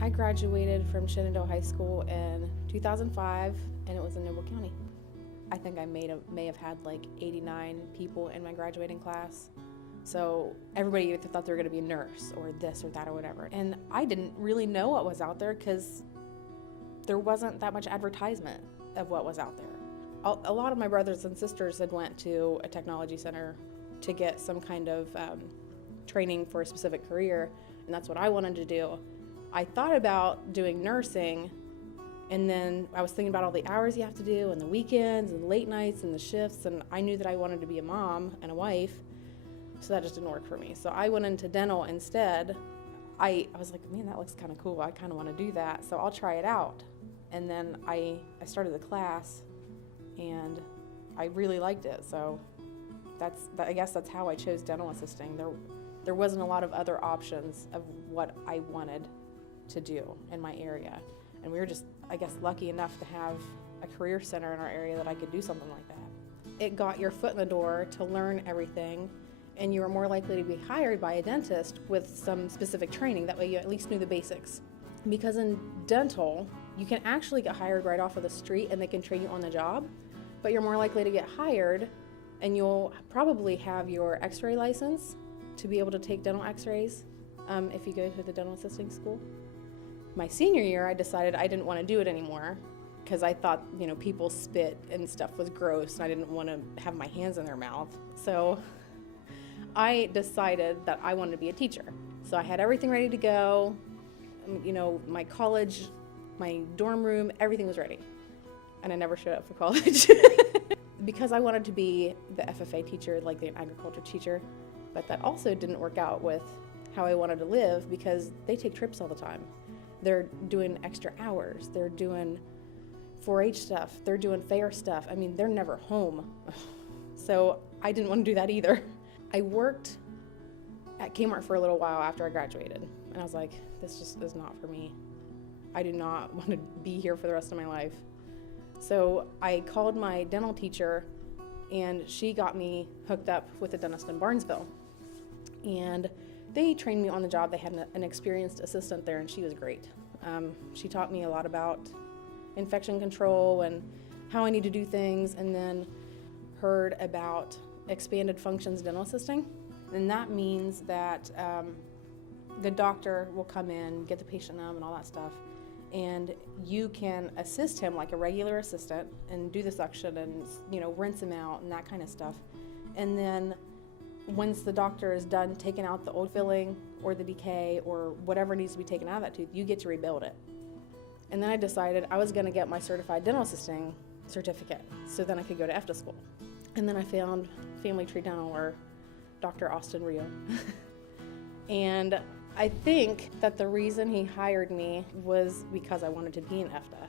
I graduated from Shenandoah High School in 2005, and it was in Noble County. I think I may have had like 89 people in my graduating class. So everybody either thought they were going to be a nurse or this or that or whatever. And I didn't really know what was out there because there wasn't that much advertisement of what was out there. A lot of my brothers and sisters had went to a technology center to get some kind of training for a specific career, and that's what I wanted to do. I thought about doing nursing, and then I was thinking about all the hours you have to do and the weekends and the late nights and the shifts, and I knew that I wanted to be a mom and a wife, so that just didn't work for me. So I went into dental instead. I was like, man, that looks kind of cool. I kind of want to do that, so I'll try it out. And then I started the class, and I really liked it. So I guess that's how I chose dental assisting. There wasn't a lot of other options of what I wanted to do in my area. And we were just, I guess, lucky enough to have a career center in our area that I could do something like that. It got your foot in the door to learn everything, and you were more likely to be hired by a dentist with some specific training. That way you at least knew the basics. Because in dental, you can actually get hired right off of the street and they can train you on the job, but you're more likely to get hired and you'll probably have your x-ray license to be able to take dental x-rays if you go to the dental assisting school. My senior year, I decided I didn't want to do it anymore because I thought, people spit and stuff was gross and I didn't want to have my hands in their mouth. So I decided that I wanted to be a teacher. So I had everything ready to go. My college, my dorm room, everything was ready. And I never showed up for college. Because I wanted to be the FFA teacher, like the agriculture teacher, but that also didn't work out with how I wanted to live because they take trips all the time. They're doing extra hours. They're doing 4-H stuff. They're doing fair stuff. I mean, they're never home. So I didn't want to do that either. I worked at Kmart for a little while after I graduated, and I was like, this just is not for me. I do not want to be here for the rest of my life. So I called my dental teacher, and she got me hooked up with a dentist in Barnesville. And they trained me on the job. They had an experienced assistant there, and she was great. She taught me a lot about infection control and how I need to do things, and then heard about expanded functions dental assisting. And that means that the doctor will come in, get the patient numb and all that stuff, and you can assist him like a regular assistant and do the suction and rinse him out and that kind of stuff. And then once the doctor is done taking out the old filling or the decay or whatever needs to be taken out of that tooth, you get to rebuild it. And then I decided I was going to get my certified dental assisting certificate so then I could go to EFTA school. And then I found Family Tree Dental, or Dr. Austin Rio. And I think that the reason he hired me was because I wanted to be in EFTA.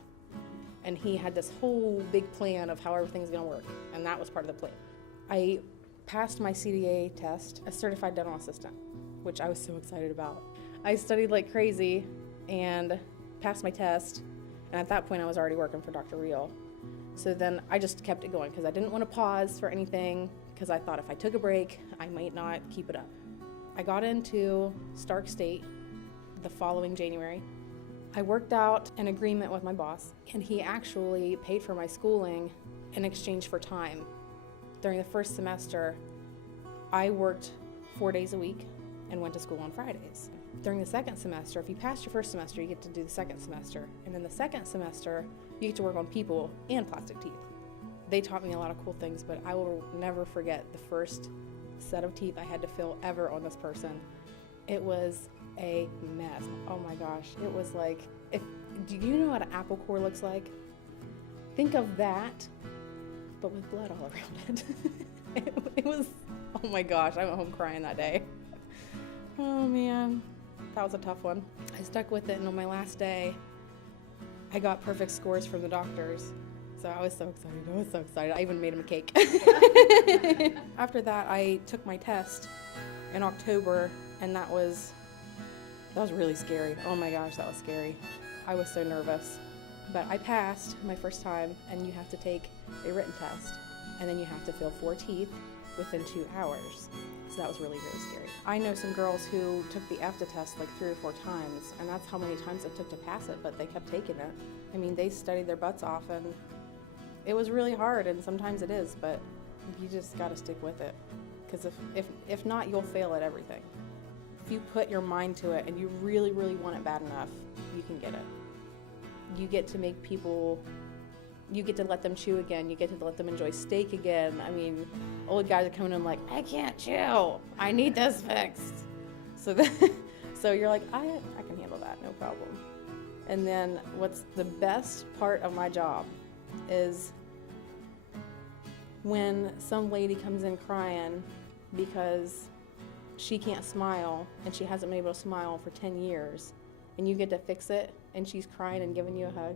And he had this whole big plan of how everything's going to work, and that was part of the plan. I passed my CDA test, a certified dental assistant, which I was so excited about. I studied like crazy and passed my test, and at that point I was already working for Dr. Rio. So then I just kept it going because I didn't want to pause for anything because I thought if I took a break, I might not keep it up. I got into Stark State the following January. I worked out an agreement with my boss, and he actually paid for my schooling in exchange for time. During the first semester, I worked 4 days a week and went to school on Fridays. During the second semester, if you pass your first semester, you get to do the second semester. And in the second semester, you get to work on people and plastic teeth. They taught me a lot of cool things, but I will never forget the first set of teeth I had to fill ever on this person. It was a mess. Oh my gosh. It was like, do you know what an apple core looks like? Think of that, but with blood all around it. It was, oh my gosh, I went home crying that day. Oh man, that was a tough one. I stuck with it, and on my last day, I got perfect scores from the doctors. So I was so excited. I even made him a cake. After that, I took my test in October, and that was really scary. Oh my gosh, that was scary. I was so nervous. But I passed my first time, and you have to take a written test, and then you have to fill 4 teeth within 2 hours. So that was really, really scary. I know some girls who took the EFTA test like 3 or 4 times, and that's how many times it took to pass it, but they kept taking it. I mean, they studied their butts off, and it was really hard, and sometimes it is, but you just got to stick with it. Because if not, you'll fail at everything. If you put your mind to it and you really, really want it bad enough, you can get it. You get to make people, you get to let them chew again. You get to let them enjoy steak again. I mean, old guys are coming in like, I can't chew. I need this fixed. So you're like, I can handle that, no problem. And then what's the best part of my job is when some lady comes in crying because she can't smile and she hasn't been able to smile for 10 years, and you get to fix it, and she's crying and giving you a hug.